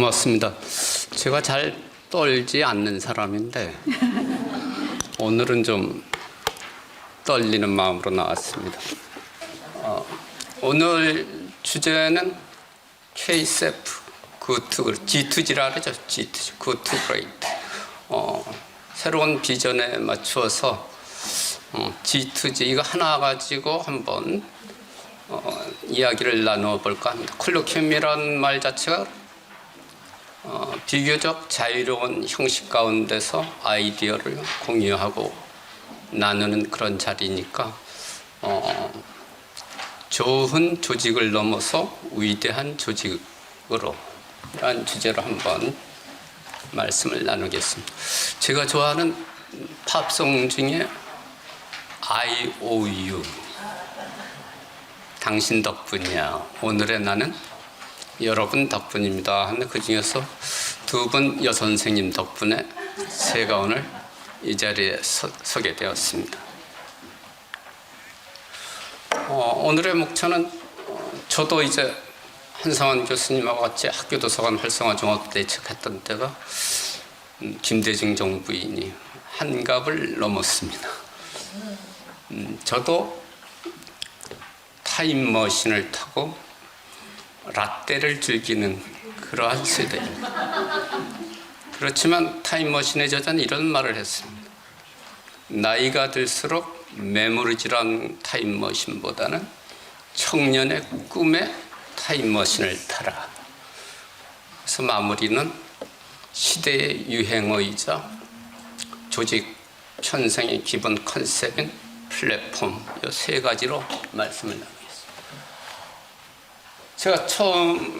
고맙습니다. 제가 잘 떨지 않는 사람인데 오늘은 좀 떨리는 마음으로 나왔습니다. 오늘 주제는 KCF, G2G라 그러죠. G2G, Good to Great. 새로운 비전에 맞추어서 G2G 이거 하나 가지고 한번 이야기를 나눠볼까 합니다. 콜로퀴움이라는 말 자체가 비교적 자유로운 형식 가운데서 아이디어를 공유하고 나누는 그런 자리니까 좋은 조직을 넘어서 위대한 조직으로 이런 주제로 한번 말씀을 나누겠습니다. 제가 좋아하는 팝송 중에 IOU 당신 덕분이야, 오늘의 나는 여러분 덕분입니다 하는데 그 중에서 두 분 여선생님 덕분에 제가 오늘 이 자리에 서게 되었습니다. 오늘의 목차는 저도 이제 한상원 교수님하고 같이 학교도서관 활성화 종합대책했던 때가 김대중 정부인이 한갑을 넘었습니다. 저도 타임머신을 타고 라떼를 즐기는 그러한 세대입니다. 그렇지만 타임머신의 저자는 이런 말을 했습니다. 나이가 들수록 메모리지란 타임머신보다는 청년의 꿈의 타임머신을 타라. 그래서 마무리는 시대의 유행어이자 조직 편성의 기본 컨셉인 플랫폼, 이 세 가지로 말씀을 나누겠습니다. 제가 처음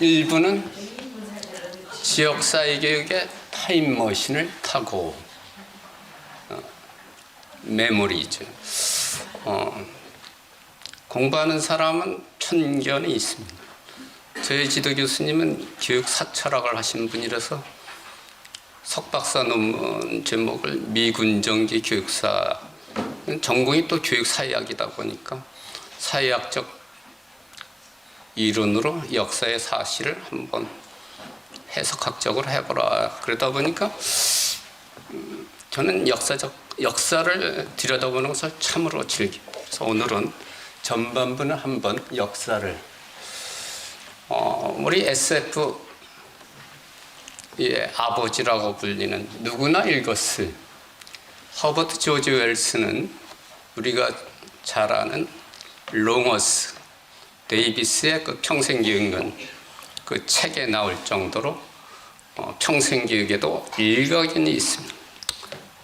1부는 지역사회 교육의 타임머신을 타고 메모리죠. 공부하는 사람은 편견이 있습니다. 저희 지도 교수님은 교육사 철학을 하신 분이라서 석박사 논문 제목을 미군정기 교육사, 전공이 또 교육사회학이다 보니까 사회학적 이론으로 역사의 사실을 한번 해석학적으로 해보라. 그러다 보니까 저는 역사를 들여다보는 것을 참으로 즐깁니다. 그래서 오늘은 전반부는 한번 역사를 우리 SF의 아버지라고 불리는 누구나 읽었을 허버트 조지 웰스는 우리가 잘 아는 롱어스 데이비스의 그 평생교육론 그 책에 나올 정도로 평생교육에도 일각이 있습니다.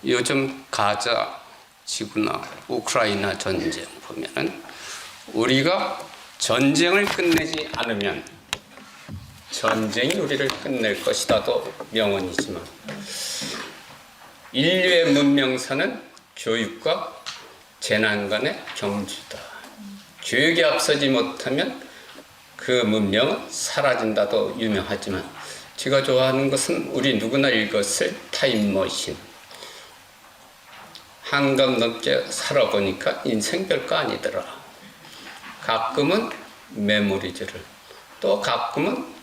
요즘 가자 지구나 우크라이나 전쟁 보면은 우리가 전쟁을 끝내지 않으면 전쟁이 우리를 끝낼 것이다도 명언이지만 인류의 문명사는 교육과 재난 간의 경주다. 교육이 앞서지 못하면 그 문명은 사라진다도 유명하지만 제가 좋아하는 것은 우리 누구나 읽었을 타임머신. 한갑 넘게 살아보니까 인생 별거 아니더라. 가끔은 메모리즈를, 또 가끔은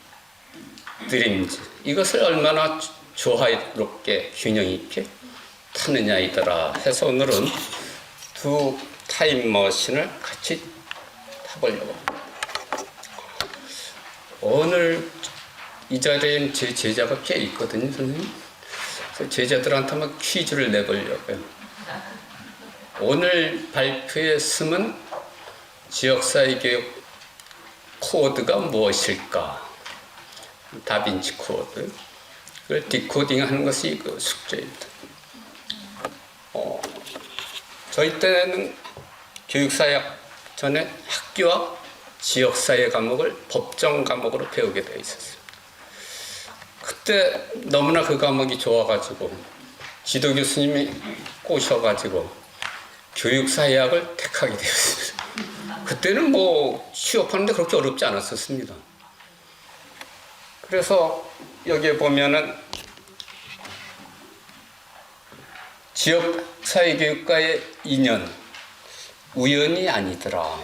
드림즈, 이것을 얼마나 조화롭게 균형 있게 타느냐이더라 해서 오늘은 두 타임머신을 같이 타보려고 합니다. 오늘 이 자리에 제 제자가 꽤 있거든요, 선생님. 그래서 제자들한테 한번 퀴즈를 내보려고요. 오늘 발표에 쓰면 지역사회 교육 코드가 무엇일까? 다빈치 코드. 그걸 디코딩하는 것이 그 숙제입니다. 저희 때는 교육사회학 전에 학교와 지역사회 과목을 법정 과목으로 배우게 되어 있었어요. 그때 너무나 그 과목이 좋아가지고 지도 교수님이 꼬셔가지고 교육사회학을 택하게 되었어요. 그때는 뭐 취업하는데 그렇게 어렵지 않았었습니다. 그래서 여기에 보면은 지역사회교육과의 인연, 우연이 아니더라.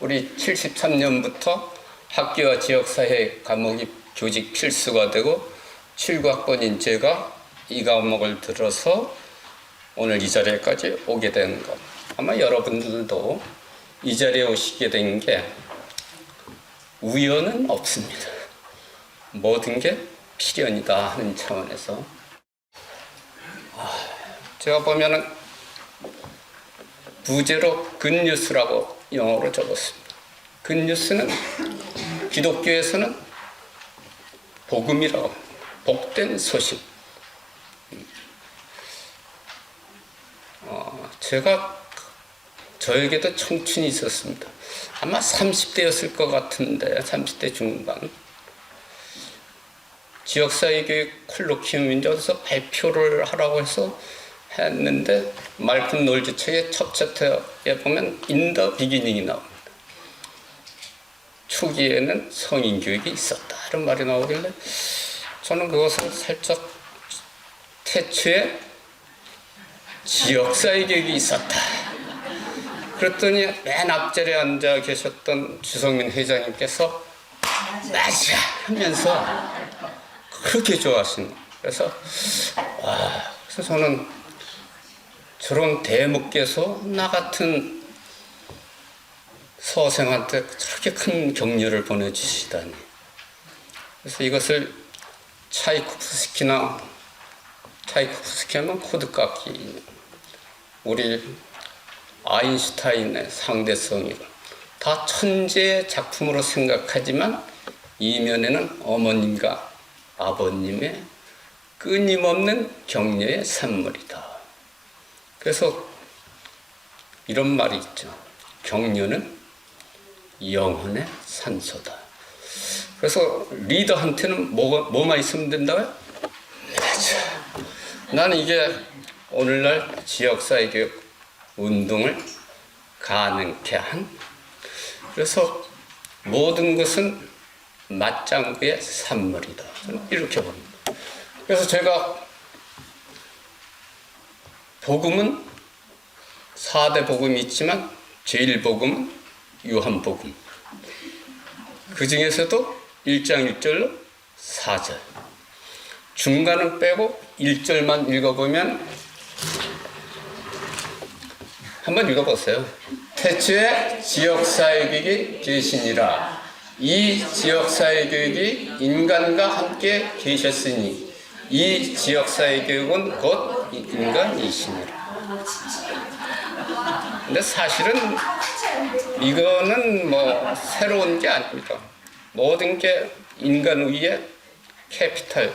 우리 73년부터 학교와 지역사회 과목이 교직 필수가 되고 7학번인 제가 이 과목을 들어서 오늘 이 자리에까지 오게 된 것. 아마 여러분들도 이 자리에 오시게 된 게 우연은 없습니다. 모든 게 필연이다 하는 차원에서 제가 보면은 부제로 굿뉴스라고 영어로 적었습니다. 굿뉴스는 기독교에서는 복음이라고 합니다. 복된 소식. 저에게도 청춘이 있었습니다. 아마 30대였을 것 같은데 30대 중반. 지역사회교육 콜로키움인데 어디서 발표를 하라고 해서 했는데 말씀 놀지 책의 첫 챕터에 보면 In the beginning이 나옵니다. 초기에는 성인교육이 있었다 이런 말이 나오길래 저는 그것을 살짝 태초에 지역사회교육이 있었다. 그랬더니 맨 앞자리에 앉아 계셨던 주성민 회장님께서 맞아 하면서 그렇게 좋아하시는 거예요. 그래서 저는 저런 대목께서 나 같은 서생한테 저렇게 큰 격려를 보내주시다니. 그래서 이것을 차이코프스키하면 코드깎이, 우리 아인슈타인의 상대성이고 다 천재의 작품으로 생각하지만 이면에는 어머님과 아버님의 끊임없는 격려의 산물이다. 그래서 이런 말이 있죠. 격려는 영혼의 산소다. 그래서 리더한테는 뭐만 있으면 된다고요? 나는 이게 오늘날 지역사회교육 운동을 가능케 한, 그래서 모든 것은 맞장구의 산물이다. 저는 이렇게 봅니다. 그래서 제가 복음은 4대 복음이 있지만 제일 복음은 요한복음. 그 중에서도 1장 1절로 4절. 중간은 빼고 1절만 읽어보면 한번 읽어보세요. 태초에 지역사회교육이 계시니라. 이 지역사회교육이 인간과 함께 계셨으니 이 지역사회교육은 곧 인간이시니라. 근데 사실은 이거는 뭐 새로운 게 아닙니다. 모든 게 인간 위에 캐피탈,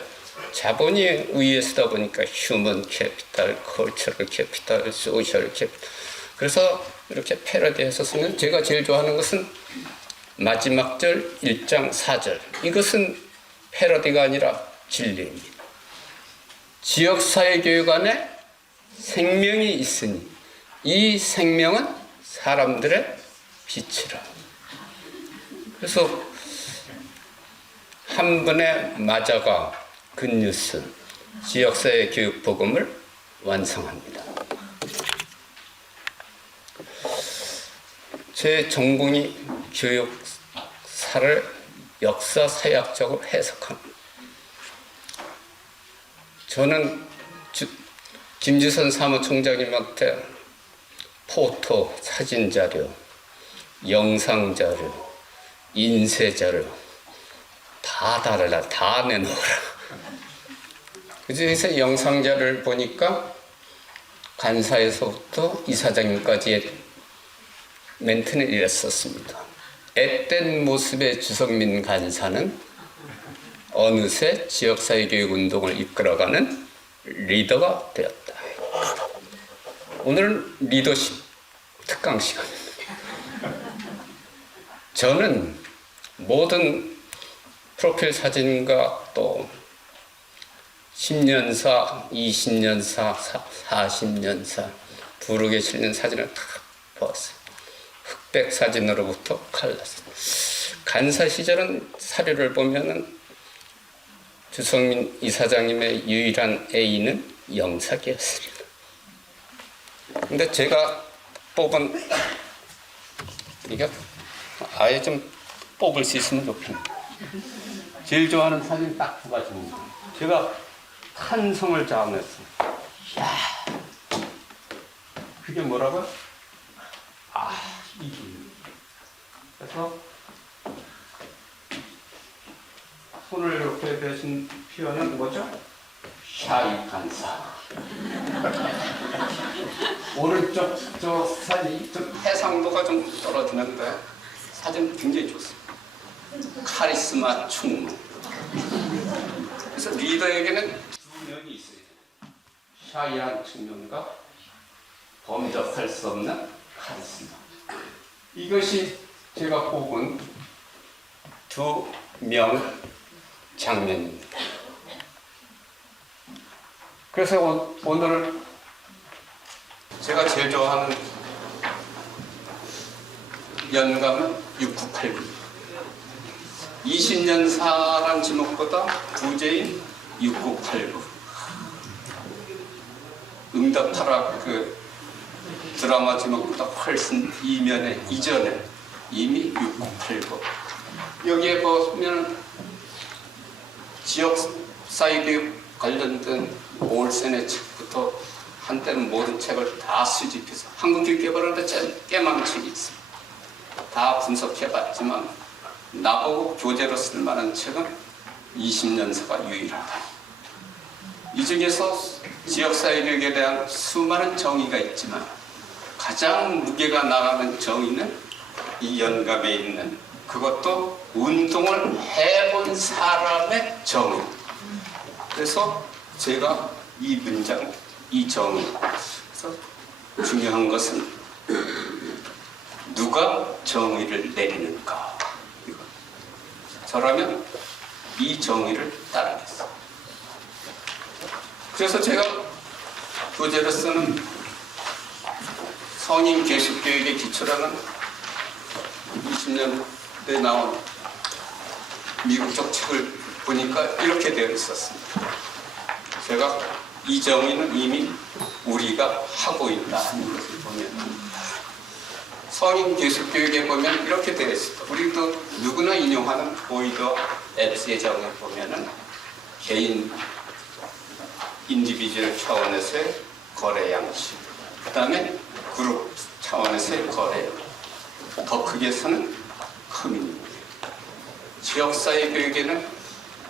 자본이 위에 쓰다 보니까 휴먼 캐피탈, 컬처럴 캐피탈, 소셜 캐피탈. 그래서 이렇게 패러디해서 쓰면 제가 제일 좋아하는 것은 마지막 절 1장 4절. 이것은 패러디가 아니라 진리입니다. 지역사회교육 안에 생명이 있으니 이 생명은 사람들의 빛이라. 그래서 한 번에 맞아가 굿뉴스, 지역사회 교육 복음을 완성합니다. 제 전공이 교육사를 역사사회학적으로 해석합니다. 저는 김주선 사무총장님한테 포토, 사진자료, 영상자료, 인쇄자료 다 달아라, 다 내놓으라. 그 중에서 영상자료를 보니까 간사에서부터 이사장님까지의 멘트는 이랬었습니다. 앳된 모습의 주성민 간사는 어느새 지역사회교육 운동을 이끌어가는 리더가 되었다. 오늘은 리더십 특강 시간입니다. 저는 모든 프로필 사진과 또 10년사, 20년사, 40년사 부르게 실린 사진을 다 보았어요. 흑백 사진으로부터 칼라 사진. 간사 시절은 사료를 보면은 주성민 이사장님의 유일한 A는 영사기였습니다. 근데 제가 뽑은 이게 아예 좀 뽑을 수 있으면 좋겠네요. 제일 좋아하는 사진 딱 두 가지입니다. 제가 탄성을 자아냈어요. 야, 그게 뭐라고요? 이게. 그래서 손을 이렇게 대신 표현은 뭐죠? 샤이 간사. 오른쪽 저 사진 좀 해상도가 좀 떨어지는데 사진 굉장히 좋습니다. 카리스마 충무. 그래서 리더에게는 두 면이 있어야 돼요. 샤이한 측면과 범접할 수 없는 카리스마. 이것이 제가 뽑은 두 명 장면입니다. 그래서 오늘 제가 제일 좋아하는 연감은 6989. 20년사란 제목보다 부제인 6989. 응답하라 그 드라마 제목보다 훨씬 이전에 이미 6989. 여기에 보면 지역 사회교육 관련된 올센의 책부터 한때는 모든 책을 다 수집해서 한국교육개발원에 꽤 많은 책이 있습니다. 다 분석해봤지만 나보고 교재로 쓸만한 책은 20년사가 유일하다. 이 중에서 지역사회교육에 대한 수많은 정의가 있지만 가장 무게가 나가는 정의는 이 연갑에 있는 그것도 운동을 해본 사람의 정의. 그래서 제가 이 문장, 이 정의. 그래서 중요한 것은 누가 정의를 내리는가. 저라면 이 정의를 따르겠습니다. 그래서 제가 교재로 쓰는 성인 계시교육의 기초라는 20년대 나온 미국적 책을 보니까 이렇게 되어 있었습니다. 제가 이 정의는 이미 우리가 하고 있다 하는 것을 보면 성인 계시교육에 보면 이렇게 되어 있습니다. 우리도 누구나 인용하는 보이더 앱스의 정의에 보면은 개인 인디비주얼 차원에서의 거래 양식, 그 다음에 그룹 차원에서의 거래, 더 크게서는 커뮤니티. 지역사회 교육에는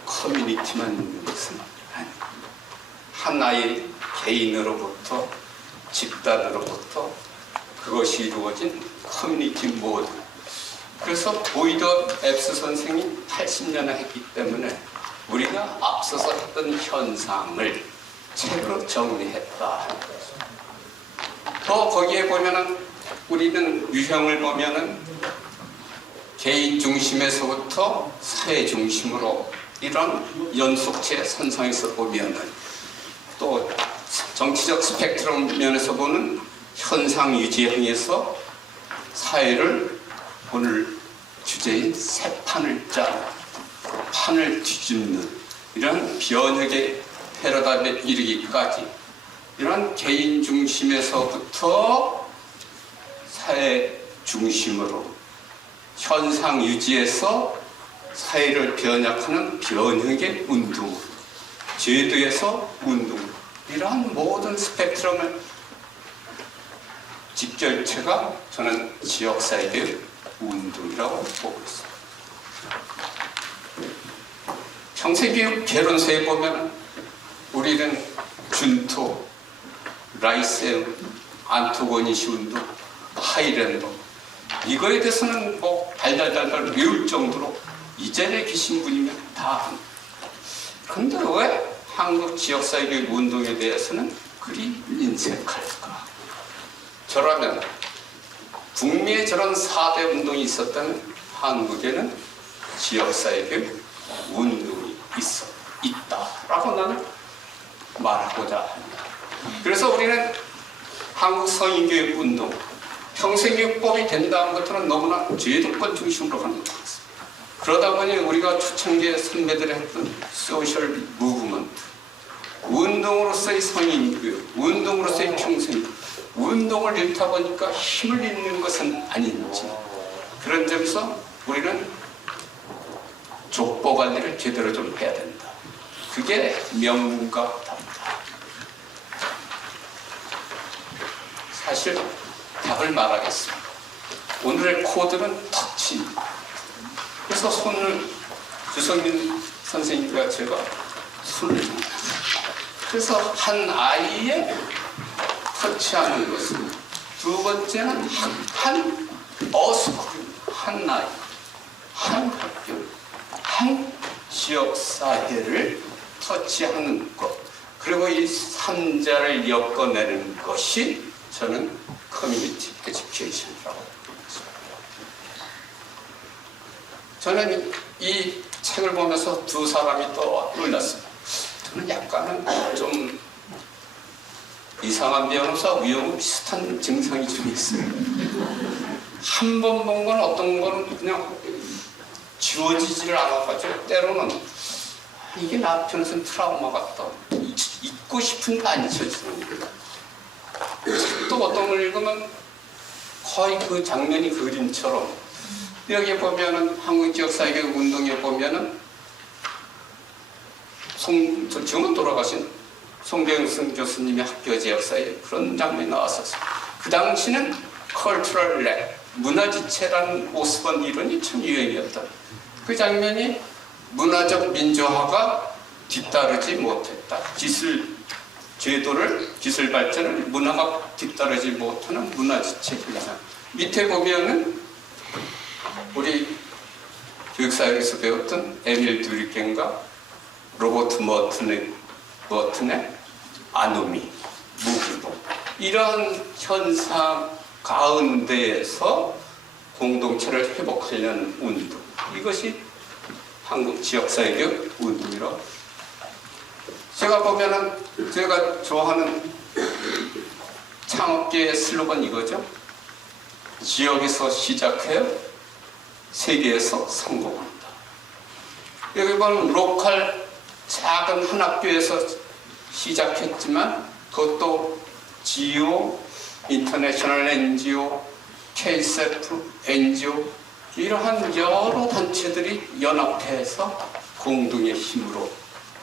커뮤니티만 있는 것은 아닙니다. 하나의 개인으로부터 집단으로부터 그것이 이루어진 커뮤니티 모드. 그래서 보이더 앱스 선생이 80년을 했기 때문에 우리가 앞서서 했던 현상을 책으로 정리했다. 또 거기에 보면은 우리는 유형을 보면은 개인 중심에서부터 사회 중심으로 이런 연속체 선상에서 보면은 또 정치적 스펙트럼 면에서 보는 현상 유지형에서 사회를 오늘 주제인 새 판을 짜 판을 뒤집는 이런 변혁의 패러다임에 이르기까지 이런 개인 중심에서부터 사회 중심으로 현상 유지에서 사회를 변혁하는 변혁의 운동, 제도에서 운동, 이러한 모든 스펙트럼을 집결체가 저는 지역사회교육 운동이라고 보고 있습니다. 평생교육 개론서에 보면 우리는 준토, 라이셈, 안토고니시 운동, 하이랜더 이거에 대해서는 뭐 달달달달 외울 정도로 이전에 계신 분이면 다 합니다. 그런데 왜 한국 지역사회교육 운동에 대해서는 그리 인색할까? 저라면 북미에 저런 4대 운동이 있었다면 한국에는 지역사회교육 운동이 있다라고 나는 말하고자 합니다. 그래서 우리는 한국 성인교육 운동, 평생교육법이 된 다음부터는 너무나 제도권 중심으로 가는 것 같습니다. 그러다 보니 우리가 초창기에 선배들이 했던 소셜 무브먼트, 운동으로서의 성인교육, 운동으로서의 평생교육, 운동을 잃다 보니까 힘을 잃는 것은 아닌지 그런 점에서 우리는 족보 관리를 제대로 좀 해야 된다. 그게 명문가답다. 사실 답을 말하겠습니다. 오늘의 코드는 터치입니다. 그래서 손을 주성민 선생님과 제가 손을 그래서 한 아이의 터치하는 것은 두 번째는 한 어스쿨, 한 아이, 한 학교, 한 지역사회를 터치하는 것, 그리고 이 삼자를 엮어내는 것이 저는 커뮤니티 에듀케이션이라고 봅니다. 저는 이 책을 보면서 두 사람이 또 놀랐어요. 저는 약간은 좀 이상한 변호사 위험은 비슷한 증상이 좀 있어요. 한 번 본 건 어떤 거는 그냥 지워지지를 않아가지고 때로는 이게 나 편에서는 트라우마 같다. 잊고 싶은데 안 잊혀지는 거예요. 또 어떤 걸 읽으면 거의 그 장면이 그림처럼 여기 보면은 한국 지역사회교육 운동에 보면은 지금은 돌아가신 송경순 교수님의 학교제 역사에 그런 장면이 나왔었어요. 그 당시는 컬처럴 렉, 문화지체라는 오스번 이론이 참 유행이었다. 그 장면이 문화적 민주화가 뒤따르지 못했다. 기술 발전을 문화가 뒤따르지 못하는 문화지체 현상. 밑에 보면은 우리 교육사회에서 배웠던 에밀 듀리켄과 로버트 머튼의 아노미, 무기동, 이러한 현상 가운데에서 공동체를 회복하려는 운동, 이것이 한국 지역사회교육 운동이라고. 제가 보면은 제가 좋아하는 창업계의 슬로건 이거죠. 지역에서 시작해요, 세계에서 성공한다. 여기 보면 로컬 작은 한 학교에서 시작했지만 그것도 GO, 인터내셔널 NGO, KSF, NGO 이러한 여러 단체들이 연합해서 공동의 힘으로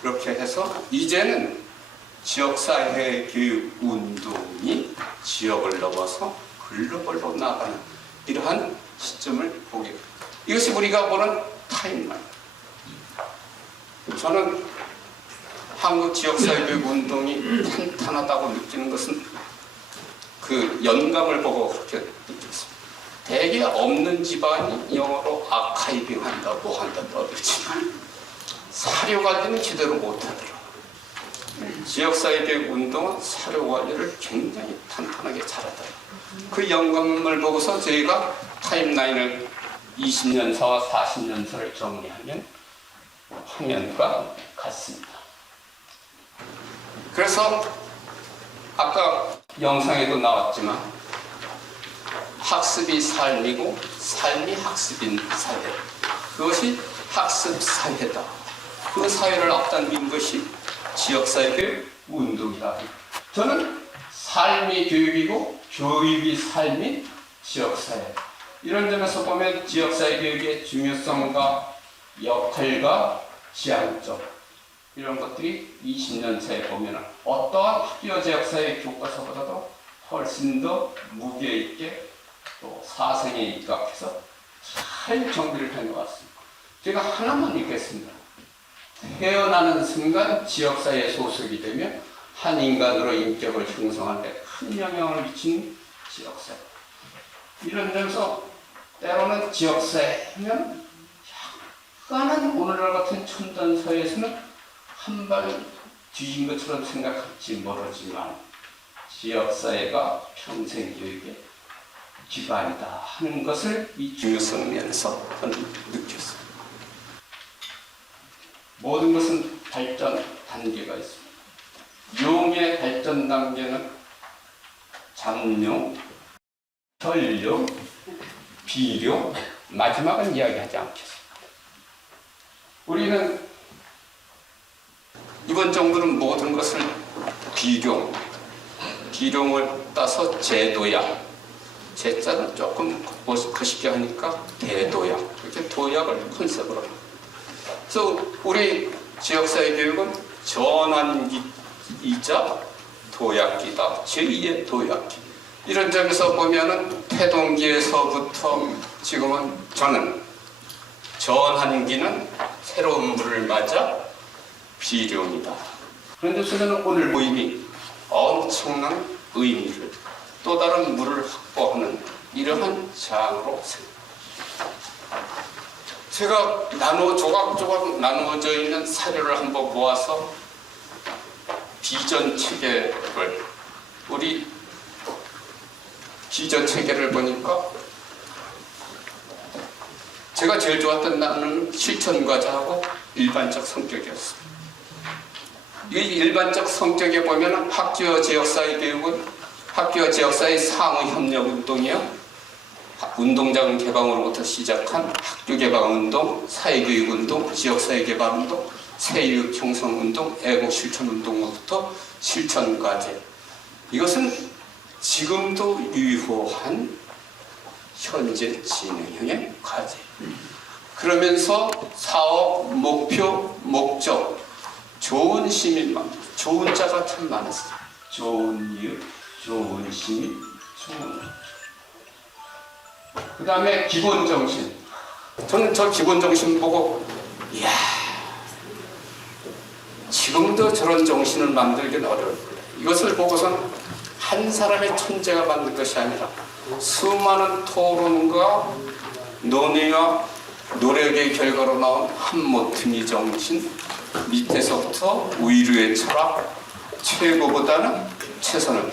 이렇게 해서 이제는 지역사회 교육 운동이 지역을 넘어서 글로벌로 나가는 이러한 시점을 보게 됩니다. 이것이 우리가 보는 타임라인. 저는 한국 지역사회교육 운동이 탄탄하다고 느끼는 것은 그 연감을 보고 그렇게 느꼈습니다. 대개 없는 집안이 영어로 아카이빙 한다고 그러지만 사료 관리는 제대로 못하더라고요. 지역사회교육 운동은 사료 관리를 굉장히 탄탄하게 잘하더라고요. 그 영감을 보고서 저희가 타임라인을 20년사와 40년사를 정리하면 화면과 같습니다. 그래서 아까 영상에도 나왔지만 학습이 삶이고 삶이 학습인 사회, 그것이 학습 사회다. 그 사회를 앞당긴 것이 지역사회교육 운동이다. 저는 삶이 교육이고 교육이 삶이 지역사회, 이런 점에서 보면 지역사회교육의 중요성과 역할과 지향점, 이런 것들이 20년 차에 보면 어떠한 학교 지역사회 교과서보다도 훨씬 더 무게 있게 또 사생에 입각해서 잘 정비를 한 것 같습니다. 제가 하나만 읽겠습니다. 태어나는 순간 지역사회에 소속이 되면 한 인간으로 인격을 형성하는 데 큰 영향을 미치는 지역사회. 이런 점에서 때로는 지역사회 하면 약간은 오늘날 같은 첨단 사회에서는 한 발 뒤진 것처럼 생각할지 모르지만 지역사회가 평생교육의 기반이다 하는 것을 이 중요성 면에서 저는 느꼈습니다. 모든 것은 발전 단계가 있습니다. 용의 발전 단계는 잠룡, 혈룡, 비룡, 마지막은 이야기하지 않겠습니다. 우리는 이번 정부는 모든 것을 비룡을 따서 제도약, 제자는 조금 멋있게 하니까 대도약, 이렇게 도약을 컨셉으로 합니다. 그래서 우리 지역사회 교육은 전환기이자 도약기다. 제2의 도약기. 이런 점에서 보면은 태동기에서부터 지금은 저는 전환기는 새로운 물을 맞아 비룡이다. 그런데 저는 오늘 모임이 엄청난 의미를 또 다른 물을 확보하는 이러한 장으로 생각합니다. 제가 조각조각 나누어져 있는 사료를 한번 모아서 비전 체계를 우리 비전 체계를 보니까 제가 제일 좋았던 나는 실천과자하고 일반적 성격이었어요. 이 일반적 성격에 보면 학교와 지역사회 교육은 학교와 지역사회 상호협력운동이요. 운동장 개방으로부터 시작한 학교 개방운동, 사회교육운동, 지역사회개발운동, 세육 형성운동, 애국실천운동으로부터 실천과제. 이것은 지금도 유효한 현재 진행형의 과제. 그러면서 사업, 목표, 목적, 좋은 시민만, 좋은 자가 참 많았어요. 좋은 이웃, 좋은 시민, 좋은. 그 다음에 기본 정신. 저는 저 기본 정신 보고, 이야, 지금도 저런 정신을 만들기는 어려울 거다. 이것을 보고서는 한 사람의 천재가 만든 것이 아니라 수많은 토론과 논의와 노력의 결과로 나온 한 모퉁이 정신, 밑에서부터 위로의 철학, 최고보다는 최선을.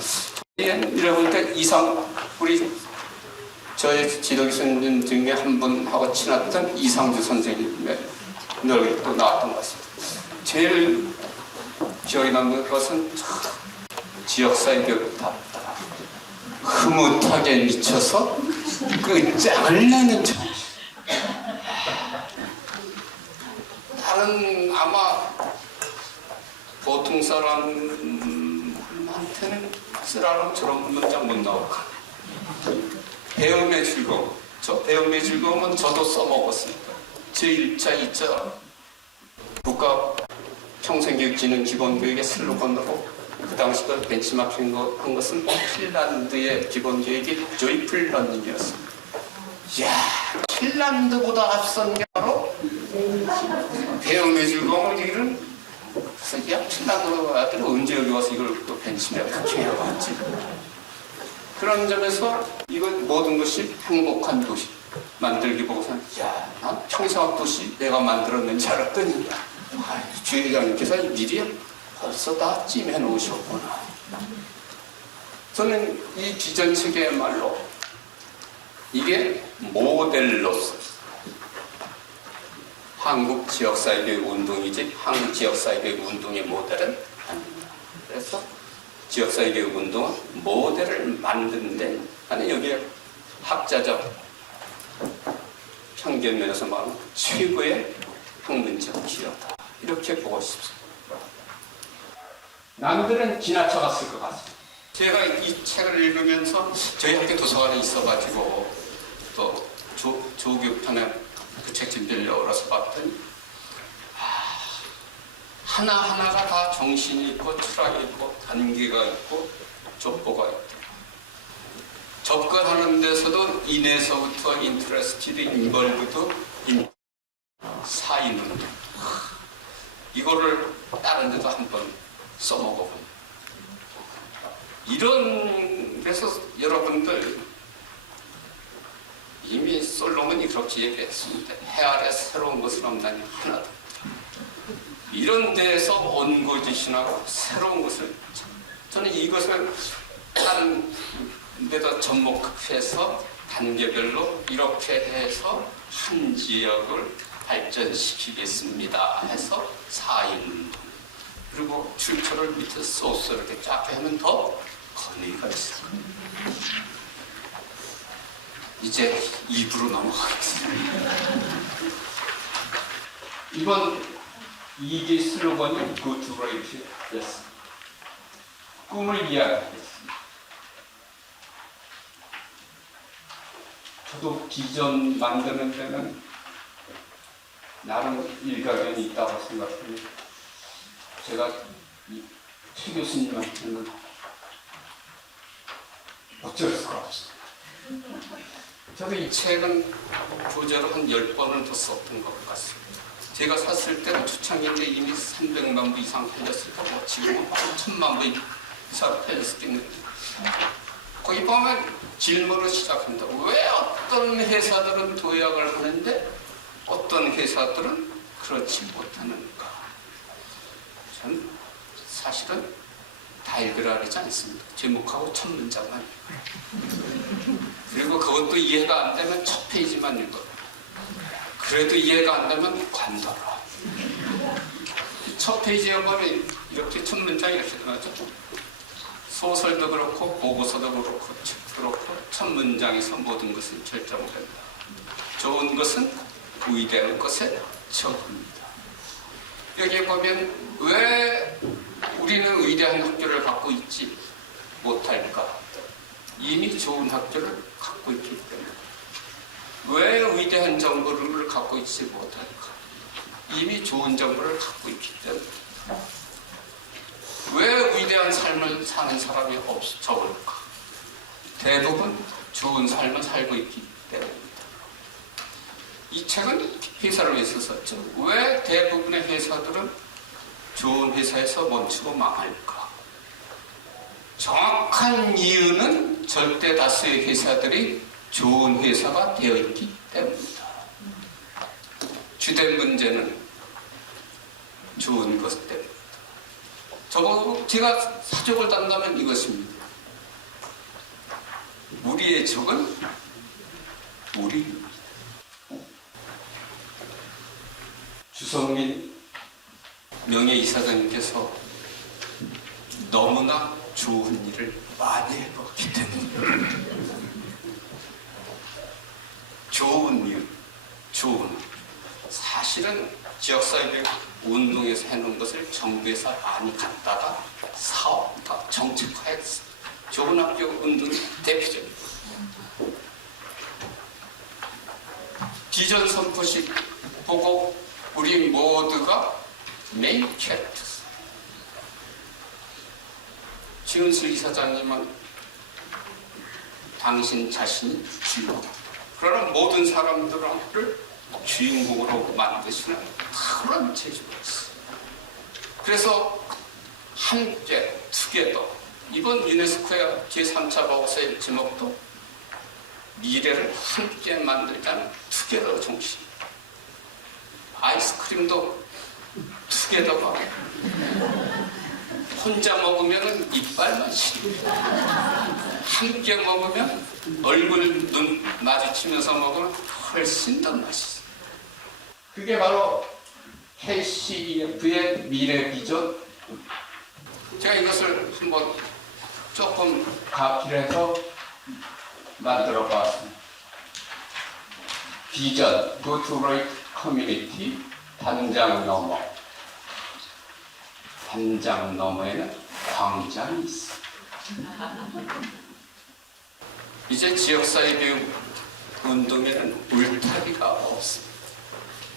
이래 때 우리 저희 지도 교수님 중에 한 분하고 친했던 이상주 선생님의 노력이 또 나왔던 것 같습니다. 제일 기억에 남는 것은 지역사회 교육다. 흐뭇하게 미쳐서 끝장을 내는 정신. 다른 아마 보통 사람한테는 쓰라는 저런 문장 못 나올 거예요. 배움의 즐거움. 저 배움의 즐거움은 저도 써먹었습니다. 제1차, 2차 국가 평생교육진흥 기본교육의 슬로건으로 그 당시 그 벤치마킹 한 것은 핀란드의 기본교육이 조이풀 러닝이었습니다. 이야, 핀란드보다 앞선 게 바로 배움의 즐거움을 이기는. 그래서 야, 핀란드 아들이 언제 여기 와서 이걸 또 벤치마킹 해왔지. 그런 점에서 이건 모든 것이 행복한 도시 만들기 보고서는 야, 난 평생학 도시 내가 만들었는지 알았더니 주회장님께서 미리 벌써 다 찜해 놓으셨구나. 저는 이 비전 체계야말로 이게 모델로서 한국 지역사회교육 운동이지 한국 지역사회교육 운동의 모델은 아닙니다. 그래서 지역사회교육 운동은 모델을 만드는데 나는 여기에 학자적 편견면에서 말하는 최고의 학문적 기여다. 이렇게 보고 싶습니다. 남들은 지나쳐갔을 것 같습니다. 제가 이 책을 읽으면서 저희 학교 도서관에 있어가지고 또 조교편에 그 책 좀 빌려오라서 봤더니 하나하나가 다 정신이 있고 철학이 있고 단계가 있고 족보가 있고 접근하는 데서도 인에서부터 인트레스티드, 인벌브드, 사인운동 이거를 다른 데도 한번 써먹어본 이런 데서 여러분들 이미 솔로몬이 그렇게 얘기했습니다. 해 아래 새로운 것은 없나니 하나도. 이런 데에서 온고지신하고 새로운 것을 저는 이것을 다른 데다 접목해서 단계별로 이렇게 해서 한 지역을 발전시키겠습니다 해서 4인운동 그리고 출처를 밑에 소스 이렇게 쫙 하면 더 건의가 있습니다. 이제 2부로 넘어가겠습니다. 이번 2기 슬로건이 Good to Great 였습니다. 꿈을 이야기하겠습니다. 저도 비전 만드는 데는 나름 일가견이 있다고 생각해요. 제가 최 교수님한테는 어쩔 수가 없어요. 저도 이 책은 교재로 한 10번은 더 썼던 것 같습니다. 제가 샀을 때는 초창기인데 이미 300만 부 이상 팔렸을 거고 지금은 1000만 부 이상 팔렸겠는데 거기 보면 질문을 시작한다. 왜 어떤 회사들은 도약을 하는데 어떤 회사들은 그렇지 못하는가? 저는 사실은 다 읽으라지 않습니다. 제목하고 첫 문장만 그리고 그것도 이해가 안 되면 첫 페이지만 읽어요. 그래도 이해가 안 되면 관둬라. 첫 페이지에 보면 이렇게 첫 문장이 이렇게 들어가죠. 소설도 그렇고 보고서도 그렇고 책도 그렇고 첫 문장에서 모든 것은 결정된다. 좋은 것은 위대한 것의 적입니다. 여기에 보면 왜 우리는 위대한 학교를 갖고 있지 못할까? 이미 좋은 학교를 갖고 있기 때문에. 왜 위대한 정보를 갖고 있지 못할까? 이미 좋은 정보를 갖고 있기 때문에. 왜 위대한 삶을 사는 사람이 적을까? 대부분 좋은 삶을 살고 있기 때문입니다. 이 책은 회사를 위해서 썼죠. 왜 대부분의 회사들은 좋은 회사에서 멈추고 망할까? 정확한 이유는 절대 다수의 회사들이 좋은 회사가 되어 있기 때문입니다. 주된 문제는 좋은 것 때문입니다. 제가 사족을 단다면 이것입니다. 우리의 적은 우리입니다. 주성민 명예이사장님께서 너무나 좋은 일을 많이 해봤기 때문에 좋은 일, 사실은 지역사회 운동에서 해놓은 것을 정부에서 많이 갖다가 사업화, 정책화했어요. 좋은 학교 운동이 대표적입니다. 비전 선포식 보고 우리 모두가 메인 캐릭터. 지은슬 이사장님은 당신 자신이 주인공. 그러나 모든 사람들을 주인공으로 만드시는 그런 재주가 있어요. 그래서 함께, 투게더. 이번 유네스코의 제3차 보고서의 제목도 미래를 함께 만들자는 투게더 정신. 아이스크림도 투게더가 혼자 먹으면 이빨만 시립니다. 함께 먹으면 얼굴, 눈 마주치면서 먹으면 훨씬 더 맛있어요. 그게 바로 KCEF의 미래 비전. 제가 이것을 한번 조금 가필해서 만들어 봤습니다. 비전, Go to Great Community, 단장 너머. 단장 너머에는 광장이 있어. 이제 지역사회 교육 운동에는 울타리가 없습니다.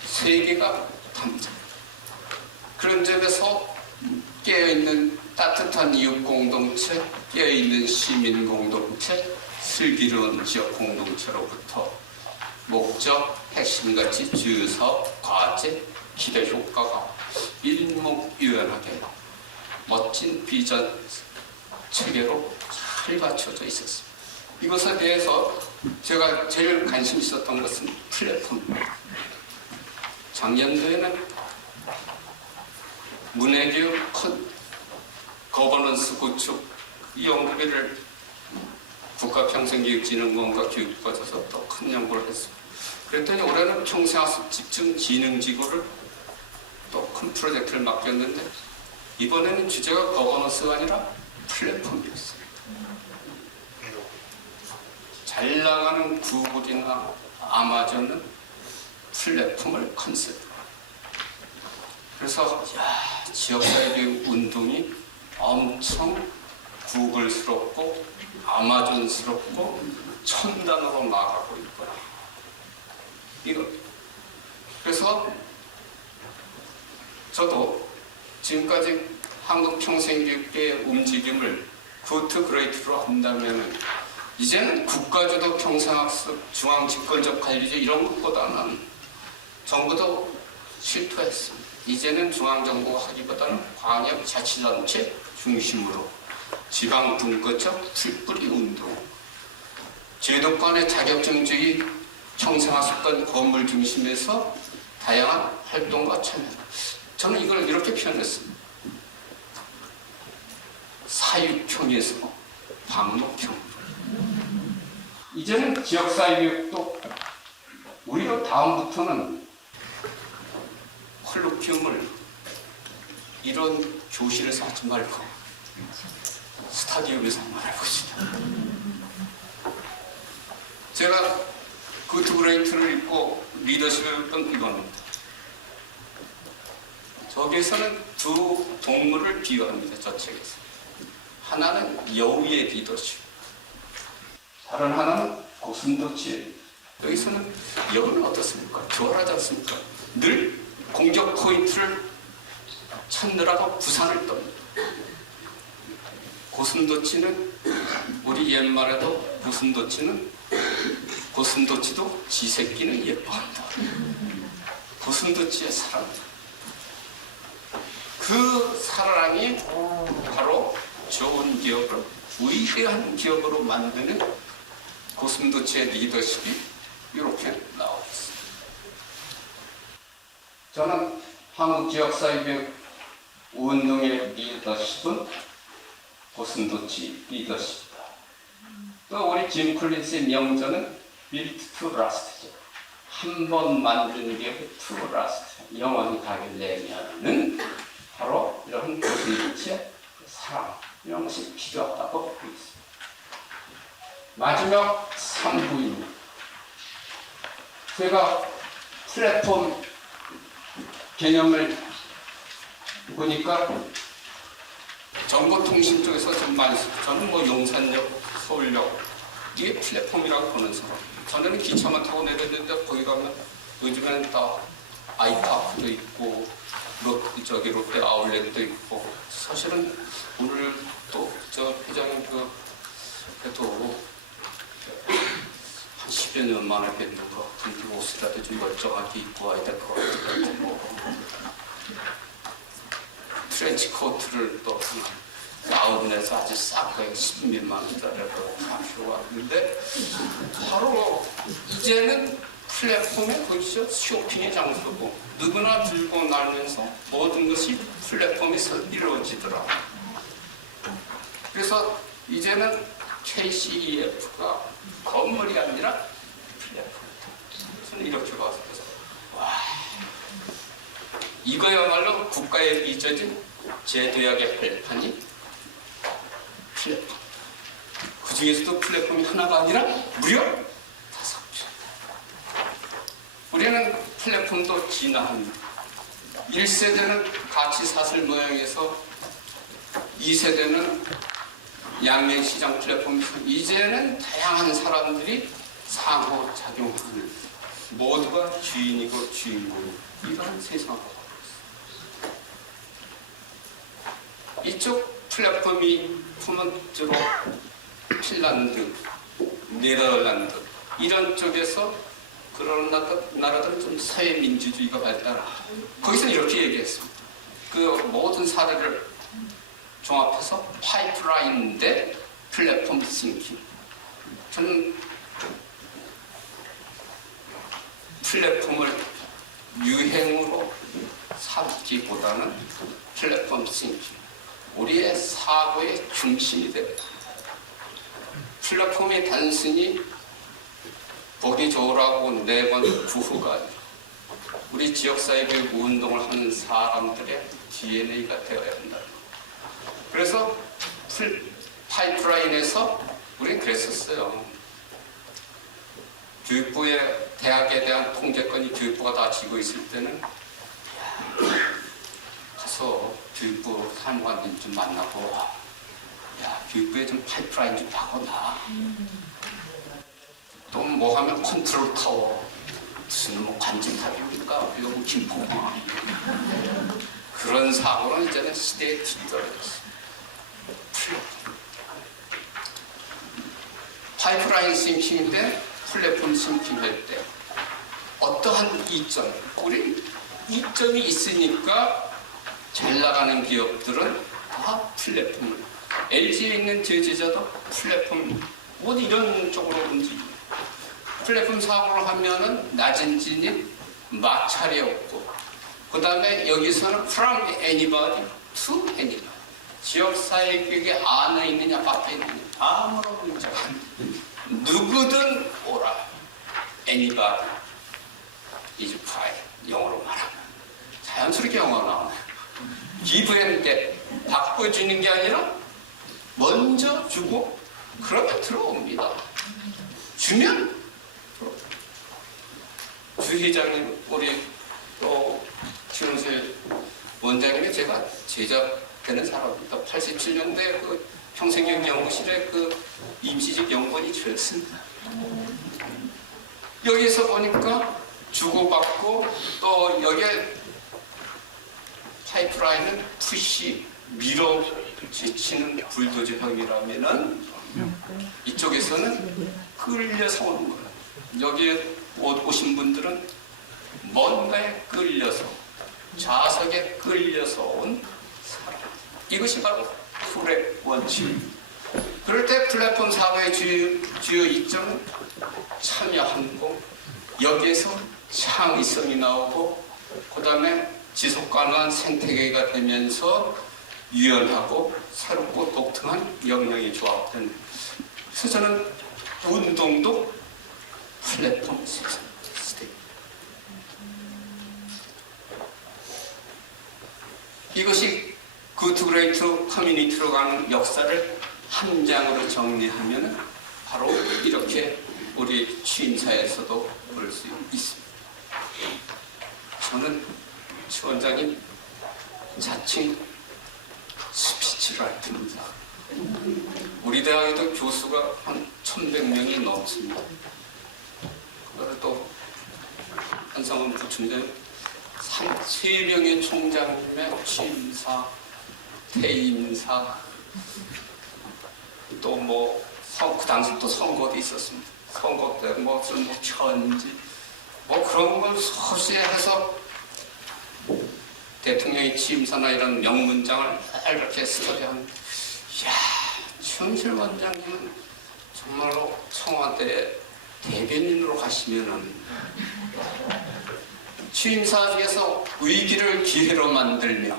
세계가 담장. 그런 점에서 깨어있는 따뜻한 이웃 공동체, 깨어있는 시민 공동체, 슬기로운 지역 공동체로부터 목적, 핵심같이 주요사업, 과제, 기대 효과가 일목요연하게 멋진 비전 체계로 잘 갖춰져 있었습니다. 이것에 대해서 제가 제일 관심 있었던 것은 플랫폼입니다. 작년도에는 문해교육 거버넌스 구축 이 연구비를 국가평생교육진흥원과 교육부에서 또 큰 연구를 했습니다. 그랬더니 올해는 평생학습 집중 지능지구를 또 큰 프로젝트를 맡겼는데 이번에는 주제가 거버넌스가 아니라 플랫폼이었습니다. 잘 나가는 구글이나 아마존은 플랫폼을 컨셉으로. 그래서 지역사회교육 운동이 엄청 구글스럽고 아마존스럽고 첨단으로 나가고 있구나. 이거. 그래서 저도 지금까지 한국 평생교육계의 움직임을 구트 그레이트로 한다면 이제는 국가주도 평생학습, 중앙집권적 관리제 이런 것보다는 정부도 실토했습니다. 이제는 중앙정부가 하기보다는 광역자치단체 중심으로 지방 분권적 풀뿌리 운동, 제도권의 자격증주의 평생학습관 건물 중심에서 다양한 활동과 참여. 저는 이걸 이렇게 표현했습니다. 사육형에서 방목형. 이제는 지역사회교육도 우리가 다음부터는 콜로키움을 이런 교실에서 하지 말고 스타디움에서 한번 해보시죠. 제가 구트 그레이트를 읽고 리더십을 했던 이겁니다. 저기에서는 두 동물을 비유합니다. 저 책에서. 하나는 여우의 리더십, 다른 하나는 고슴도치의. 여기서는 여우는 어떻습니까? 교활하지 않습니까? 늘 공격 포인트를 찾느라고 부산을 떱니다. 고슴도치는 우리 옛말에도 고슴도치도 지 새끼는 예뻐한다. 고슴도치의 사랑. 그 사랑이 바로 좋은 기업을 위대한 기업으로 만드는 고슴도치의 리더십이 이렇게 나오고 있습니다. 저는 한국지역사회교육 운동의 리더십은 고슴도치 리더십이다. 또 우리 짐 콜린스의 명저는 Built to Last죠. 한 번 만든 게 to last. 영원히 가길래면은 바로 이런 고슴도치의 사랑, 이런 것이 필요하다고 보고 있습니다. 마지막 3부입니다. 제가 플랫폼 개념을 보니까 정보통신 쪽에서 좀 많이 쓰고, 저는 뭐 용산역, 서울역, 이게 플랫폼이라고 보는 사람. 전에는 기차만 타고 내렸는데 거기 가면 요즘에는 다 아이파크도 있고 롯데 아울렛도 있고. 사실은 오늘 또 저 회장님 그래도 한 10여 년 만에 뵙는 것 같은데 옷이라도 좀 멀쩡하게 입고 와야 될 것 같고, 트렌치 코트를 또 아웃렛에서 아주 싸게 10몇만 원짜리로 사시고 왔는데, 바로 이제는 플랫폼에 거기서 쇼핑의 장소고 누구나 들고 나면서 모든 것이 플랫폼에서 이루어지더라고요. 그래서 이제는 KCEF가 건물이 아니라 플랫폼이다. 저는 이렇게 봐서 와, 이거야말로 국가에 빚어진 제도약의 발판이 플랫폼. 그 중에서도 플랫폼이 하나가 아니라 무려 5개. 우리는 플랫폼도 진화합니다. 1세대는 가치 사슬 모양에서 2세대는 양면시장 플랫폼에서 이제는 다양한 사람들이 상호작용하는, 모두가 주인이고 주인공, 이런 세상으로 가고 있습니다. 이쪽 플랫폼이 주로 핀란드, 네덜란드 이런 쪽에서 그런 나라들은 좀 사회민주주의가 발달하고, 거기서 이렇게 얘기했습니다. 그 모든 사례를 종합해서 파이프라인 대 플랫폼 싱킹. 저는 플랫폼을 유행으로 삼기보다는 플랫폼 싱킹, 우리의 사고의 중심이 됩니다. 플랫폼이 단순히 보기 좋으라고 내건 구호가 아니라 우리 지역사회교육 운동을 하는 사람들의 DNA가 되어야 한다. 그래서 파이프라인에서 우리는 그랬었어요. 교육부의 대학에 대한 통제권이 교육부가 다 쥐고 있을 때는 가서 교육부 사무관님 좀 만나고, 야, 교육부에 좀 파이프라인 좀 하거나, 또 뭐 하면 컨트롤 타워, 무슨 뭐 관제탑입니까? 이거 뭐 김포공항. 그런 사고는 이제는 시대에 뒤떨어졌어요. 파이프라인 싱킹인데 플랫폼 싱킹할 때 어떠한 이점, 우리 이점이 있으니까 잘 나가는 기업들은 다 플랫폼을, LG에 있는 제재자도 플랫폼, 뭐 이런 쪽으로 움직여요. 플랫폼 사고를 하면은 낮은 진입, 마찰이 없고, 그 다음에 여기서는 from anybody to anybody. 지역사회격에 안에 있느냐, 밖에 있느냐, 아무런 문제가 안 돼. 누구든 오라. anybody is fine. 영어로 말하면. 자연스럽게 영어가 나오네요. give and get. 바꿔주는 게 아니라 먼저 주고, 그러면 들어옵니다. 주면 주 회장님, 우리 또 최은세 원장님이 제가 제작되는 사람입니다. 87년도에 그 평생경 연구실에 그 임시직 연구원이 저였습니다. 여기서 보니까 주고받고, 또 여기에 파이프라인은 푸시, 밀어 제치는 불도저형이라면은 이쪽에서는 끌려서 오는 거예요. 여기에 오신 분들은 뭔가에 끌려서, 좌석에 끌려서 온 사람. 이것이 바로 플랫 원칙. 그럴 때 플랫폼 사고의 주요 이점은 참여하는 거, 여기에서 창의성이 나오고, 그 다음에 지속 가능한 생태계가 되면서 유연하고 새롭고 독특한 역량이 조합된. 그래서 저는 운동도 플랫폼 시스템. 이것이 굿투 그레이트 커뮤니티로 가는 역사를 한 장으로 정리하면 바로 이렇게 우리 취임사에서도 볼 수 있습니다. 저는 최 원장님 자칭 스피치라이터입니다. 우리 대학에도 교수가 한 1,100명이 넘습니다. 그리고 또 한성원 부총장 3명의 총장님의 취임사, 퇴임사, 또 뭐 그 당시 또 선거도 있었습니다. 선거 때 무슨 편지 뭐 그런 걸 소시해서 대통령의 취임사나 이런 명문장을 이렇게 스터디한. 이야, 최은실 원장님은 정말로 청와대 대변인으로 가시면은 취임사에서 위기를 기회로 만들며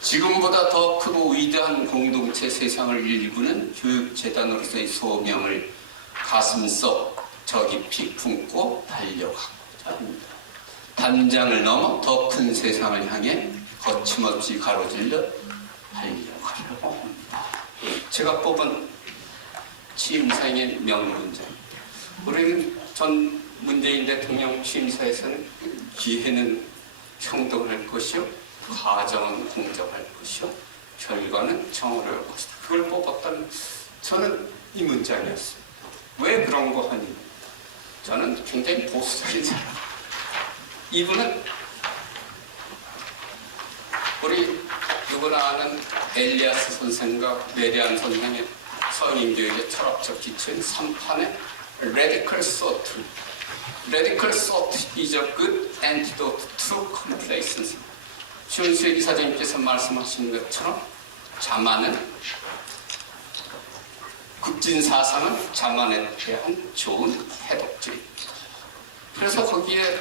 지금보다 더 크고 위대한 공동체 세상을 일구는 교육재단으로서의 소명을 가슴속 저 깊이 품고 달려가고자 합니다. 단장을 넘어 더 큰 세상을 향해 거침없이 가로질러 달려가려고 합니다. 제가 뽑은 취임사의 명문장. 우리는 전 문재인 대통령 취임사에서는 기회는 평등할 것이요, 과정은 공정할 것이요, 결과는 정의로울 것이다. 그걸 뽑았다는 저는 이 문장이었어요. 왜 그런 거 하니? 저는 굉장히 보수적인 사람. 이분은 우리 누구나 아는 엘리아스 선생과 메리안 선생의 성인교육의 철학적 기초인 3판의 Radical Thought. Radical Thought is a good antidote to complacency. 최은수 이사장님께서 말씀하신 것처럼 자만은, 급진사상은 자만에 대한 좋은 해독제입니다. 그래서 거기에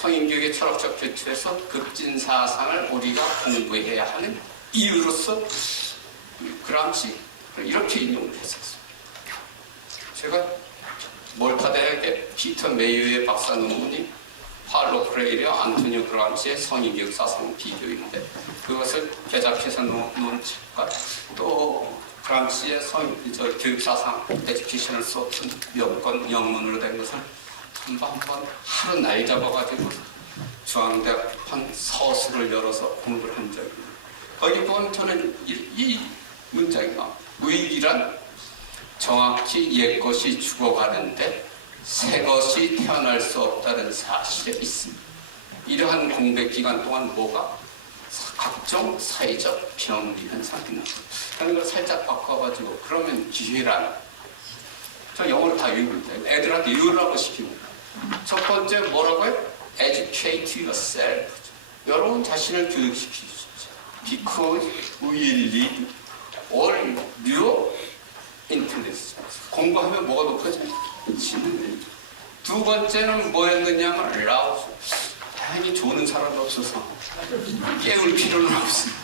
성인교육의 철학적 기초에서 급진사상을 우리가 공부해야 하는 이유로서 그람시 이렇게 인용을 했었어요. 제가 몰타 대학의 피터 메이어의 박사 논문이 팔로 프레이리와 안토니오 그람시의 성인교육 사상 비교인데, 그것을 개작해서 놓은 책과 또 그람시의 교육 사상 에듀케이션을 썼던 몇 권 영문으로 된 것을 한번 하루 날 잡아가지고 중앙대학판 서술을 열어서 공부를 한 적이 있습니다. 거기 보면 저는 이 문장이 나와요. 위기란 정확히 옛것이 죽어가는데 새것이 태어날 수 없다는 사실에 있습니다. 이러한 공백 기간 동안 뭐가 각종 사회적 병리 현상이 나고 하는 걸 살짝 바꿔가지고 그러면 기회란 저 영어를 다 외우는데 애들한테 외우라고 시키고 첫 번째 뭐라고요? Educate yourself. 여러분 자신을 교육시키십시오. Because we need all new intelligence. 공부하면 뭐가 높아져요? 지능. 두 번째는 뭐였느냐면 allow. 다행히 조는 사람이 없어서 깨울 필요는 없습니다.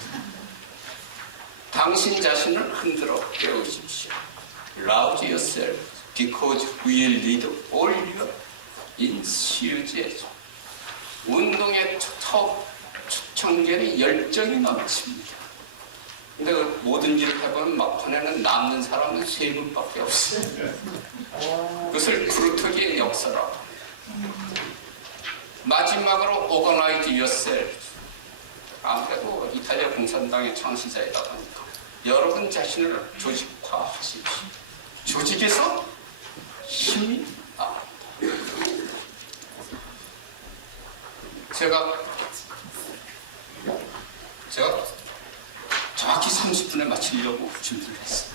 당신 자신을 흔들어 깨우십시오. Rouse yourself because we lead all your enthusiasm. 운동의 청결이 열정이 넘칩니다. 근데 그 모든 일을 해보면 막판에는 남는 사람은 세 분밖에 없어요. 그것을 프루트기의 역사라고 합니다. 마지막으로 organize yourself. 아무래도 이탈리아 공산당의 창시자이다 보니까 여러분 자신을 조직화하십시오. 조직에서 힘이 나옵니다. 제가 정확히 30분에 마치려고 준비를 했어요.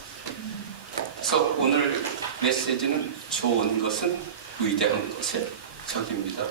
그래서 오늘 메시지는 좋은 것은 위대한 것의 적입니다.